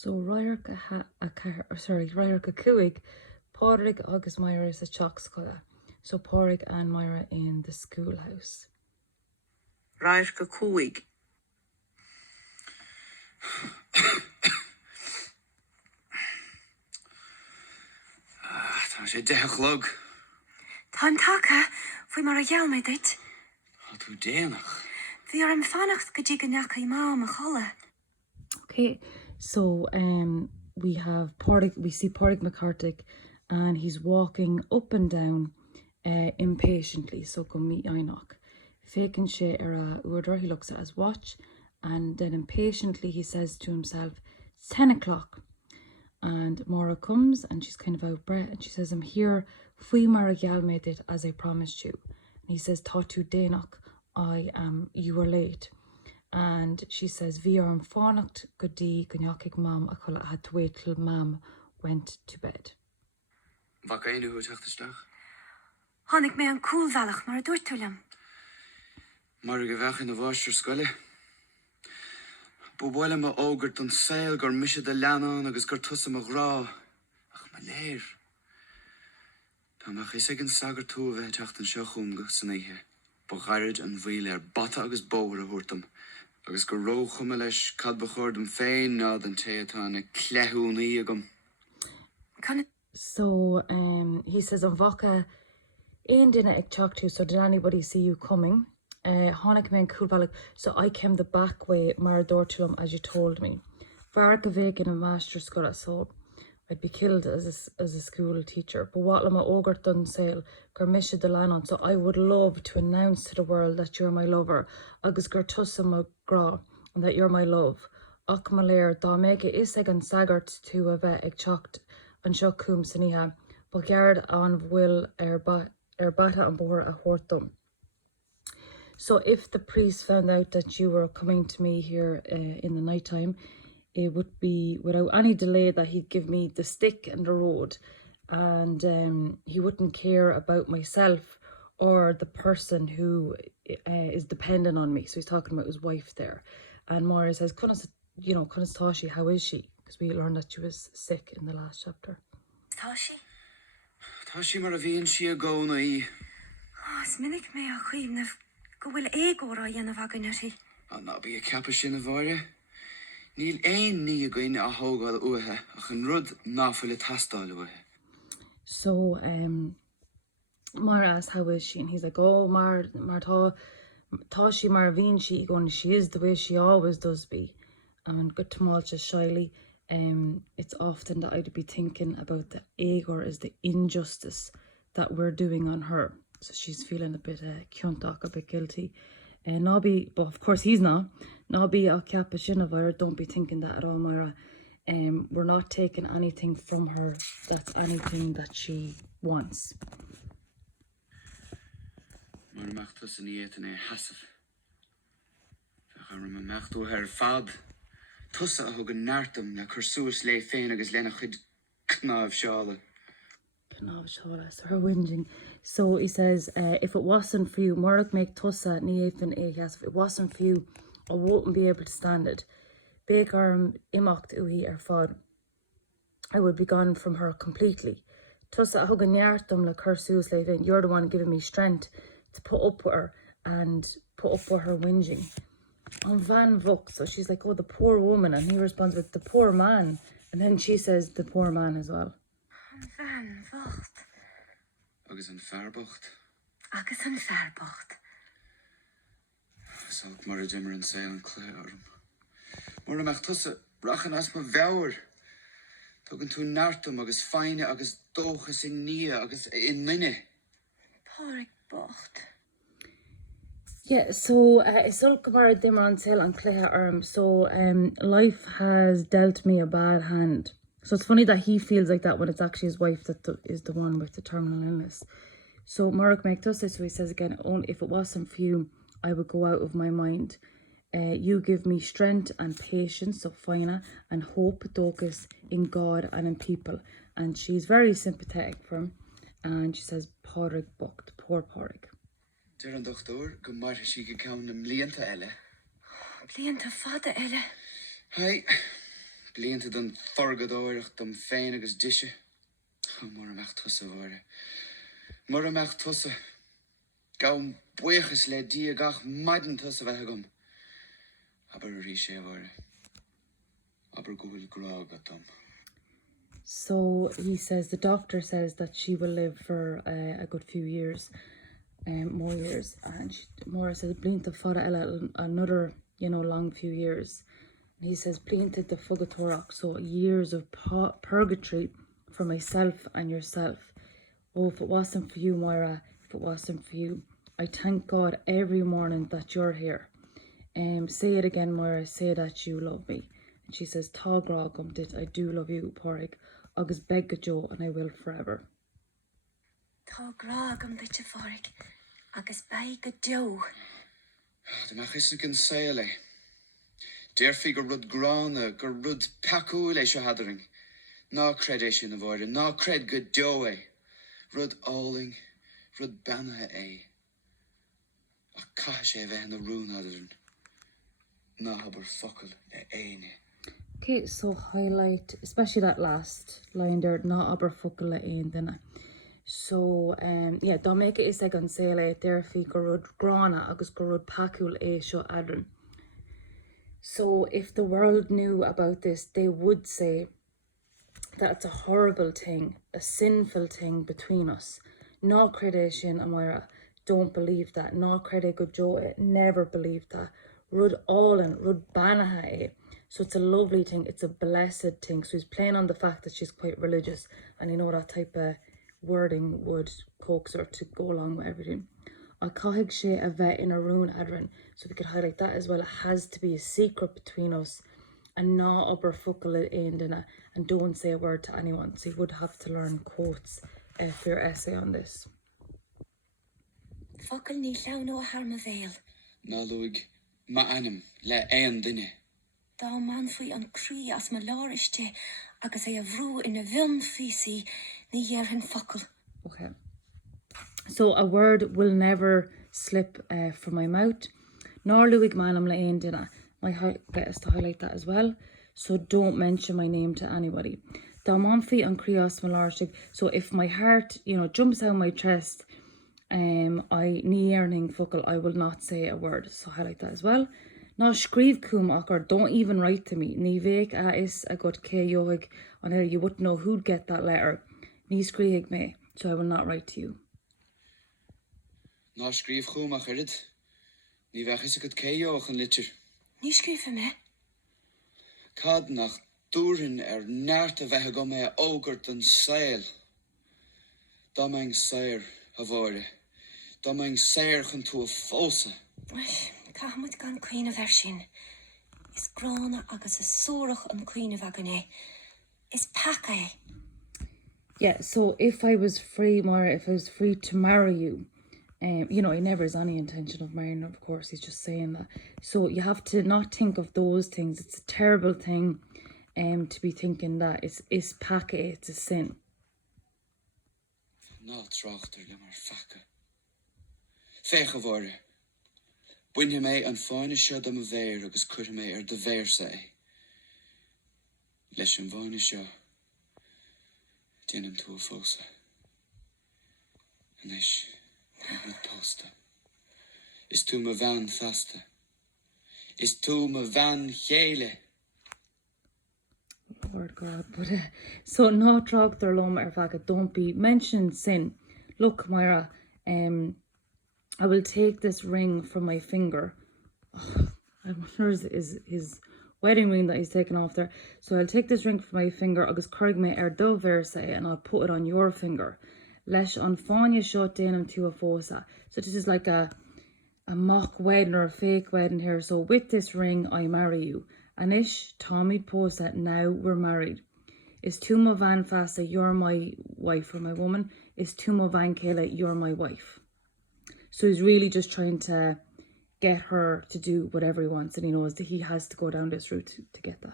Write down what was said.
So Radharc a cuaig, Pádraig agus Myra is a teachscoile. So Pádraig and Myra in the schoolhouse. Radharc a cuaig. Tá sé deachlog. Tá tacha, fwy mar a ghealmaid dit. Tá tú déanach. Bhí ar an fannacht go dtí go neach I mám a chola. Okay, so we see Pádraig McCarthy, and he's walking up and down impatiently. So go meet Enoch. Faking sé a uadar, he looks at his watch, and then impatiently he says to himself, "It's 10 o'clock." And Maura comes and she's kind of out of breath, and she says, "I'm here, fui mar a ghealmaid as I promised you." And he says, "Tá tú déanach, you were late." And she says, "Bhí ar an fánacht go dtí go neachig mam a chola, I had to wait till mam went to bed." Wat kan je nu teachtasteach? Honnig mé an cúlbhealach mar a dúirtúlam. Mar go bheach in a bháistir scoile. Bhile ma ógurt an saoil gur mise de leanán agus gur tusa a rá. Ach ma léir. Tá ma chis ag an sagar tú bheith teachtan seo chunga san ihe. Ba gairid an bhíle ar bata agus bóir a thuirtam. Agus gur rócham leis cad bachordam féin nád an té atá na cleithúnaí agam. So he says, "An bhacha aon duine ag teachtú, so did anybody see you coming? Honnig mé an cúlbhealach, so I came the back way mar a dúirtúlam as you told me. Bhar go bhéh in a master scoile, so I'd be killed as a school teacher. But what am I ógurt done sail gur mise de leanán, so I would love to announce to the world that you're my lover, agus gur tusa a grá, and that you're my love. Ach ma léir, dá méige is ag an sagart tú a bheith ag teacht an seo cúm san ihe, ba geard an bhfuil ar bata an bór a thuirtum." So if the priest found out that you were coming to me here in the nighttime, it would be without any delay that he'd give me the stick and the road, and he wouldn't care about myself or the person who is dependent on me. So he's talking about his wife there. And Maura says, Tashi, how is she? Because we learned that she was sick in the last chapter. Tashi? Tashi mar a bhíonn si a gcónaí. Is minic mé a chuomh go bhfuil éagóra dhéanamh agan sí. An ná bí a ceapa sin a bhaire. Níl éon ní a gcuine a thógáil uathe ach an rud náfuil a tastáil uathe. So Maura asks, how is she? And he's like, "Oh, mar tá she mar bhíonn she going, she is the way she always does be." And good to Malta shyly, it's often that I'd be thinking about the éagor is the injustice that we're doing on her. So she's feeling a bit ciúntach, a bit guilty. But of course he's not. Nobby a ceapa sin a bhair, don't be thinking that at all, Myra. We're not taking anything from her that's anything that she wants. Mar meach tusa ní éitin é hasaf. Fechar ma meach tú her fad. Tusa a thug an náirtam le chur suas le féin agus lena chud cnáibh seála. So her whinging. So he says, if it wasn't for you, Morag make tusa ní éitin é hasaf. If it wasn't for you, I wouldn't be able to stand it. Beg arm imacht uhi ar fad. I would be gone from her completely. Tusa a thug an náirtam le chur suas le féin. You're the one giving me strength to put up with her and put up with her whinging. On Van Vuk, so she's like, "Oh, the poor woman," and he responds with, "The poor man," and then she says, "The poor man" as well. Van Vuk. Agus an fearbocht. Agus an fearbocht. Salk mar a dimmer an saoil an clé orm. Mar a meach tusa brachan as ma bheabhar. Tugann tú náirtam agus féine agus dóchas in nia agus in minne. Pádraig bocht. Yeah, so it's all mar dimmer an saoil an clé orm. So life has dealt me a bad hand. So it's funny that he feels like that when it's actually his wife that is the one with the terminal illness. So Mark make tusa, so he says again, "Only if it wasn't for you, I would go out of my mind. You give me strength and patience, so fina, and hope, docus, in God and in people." And she's very sympathetic for him. And she says, "Pádraig bocht, poor Pádraig." Der an doctor go mar si go ceann na mblianta eile. Blianta fada eile. Hey, Blianta don forgadóireach dom féin agus disise. Mar amach tusa bhre. Mar amach tusa. Gaum buchas le dia gach maiden tusa bhegum. Aber rí sé bhre. Aber gohfuil grog atom. So he says, the doctor says that she will live for a good few years, more years. And Maura says, Blinta fada ella another, long few years. And he says, Blinta the fugatorach, so years of purgatory for myself and yourself. Oh, if it wasn't for you, Moira, if it wasn't for you, I thank God every morning that you're here. Say it again, Moira, say that you love me. And she says, Tá gragum dit, I do love you, Porrig. Agus beg Joe, and I will forever. Tá gragam dit je Forig. Agus beg Joe. De mach is ik een seile. Derfi go rud grana, go rud pacu le se hadering. Na cred is in de woorden, na cred go Joe. Rud alling, rud banna A cash even de roon haderen. Na haber fokkel le eine. Okay, so highlight, especially that last line there, na aber fuckle ein dinna. So, yeah, dá make is ag an séile derfi go rud grana agus go rud pacul seo adran. So if the world knew about this, they would say that it's a horrible thing, a sinful thing between us. Ná crede sin Amira, don't believe that. Ná crede go Joe, never believe that. Rud allin, rud banaha. So it's a lovely thing, it's a blessed thing. So he's playing on the fact that she's quite religious, and that type of wording would coax her to go along with everything. I'll cahig she a vet in a rune adrin, so we could highlight that as well. It has to be a secret between us, and not upper fuckle it in and don't say a word to anyone. So you would have to learn quotes for your essay on this. Focal ní llawn o harma veil. Na luig, ma anim, le ein dinne. Dá man fwy an crí as ma láriste agus a vrú in a vilm fisi ní hin focal. Okay. So a word will never slip from my mouth. Nor luig manam le ein dinne. My get us to highlight that as well. So don't mention my name to anybody. Dá man fwy an crí as ma láriste. So if my heart, jumps out my chest, I ní earning focal, I will not say a word. So highlight that as well. Ná scríb cúm achar, don't even write to me. Ní bhéic is a god cé yoig on here, you wouldn't know who'd get that letter. Ní scríig me, so I will not write to you. Ná scríb cúm achar id. Ní bheach is a god cé yoig an litir. Ní scrífa me? Cad nach dúrin nárt a bheithe go me ógurt an sail. Dá mein sair a bhóre. Dá mein sair chun tú a fósa. Cahamut gan Queen of Ershin. Is grana agus a sorach an Queen of Agane. Is paka. Yeah, so if I was free, Mara, if I was free to marry you, he never has any intention of marrying her, of course, he's just saying that. So you have to not think of those things. It's a terrible thing to be thinking that it's paka, it's a sin. Ná trachter le mar faka. Fecha bhóre. Buine me an fáine seo am a bhéir agus cuir me de bhéir sa é. Leis an bháine seo, déanam tú a fósa. An is, an posta. Is tú ma bhean fasta. Is tú ma bhean chéile. Lord God, but so not trog their lom ervaga, don't be mention sin. Look, Myra, I will take this ring from my finger. Oh, I wonder his wedding ring that he's taken off there. So I'll take this ring from my finger, agus curg me do verse, and I'll put it on your finger. Lesh on fáine shot déanam tú a fósa. So this is like a mock wedding or a fake wedding here. So with this ring, I marry you. Anish, Tommy Posa, now we're married. Is Tuma Van Fasa, you're my wife or my woman. Is Tuma Van Kayla, you're my wife. So he's really just trying to get her to do whatever he wants, and he knows that he has to go down this route to get that.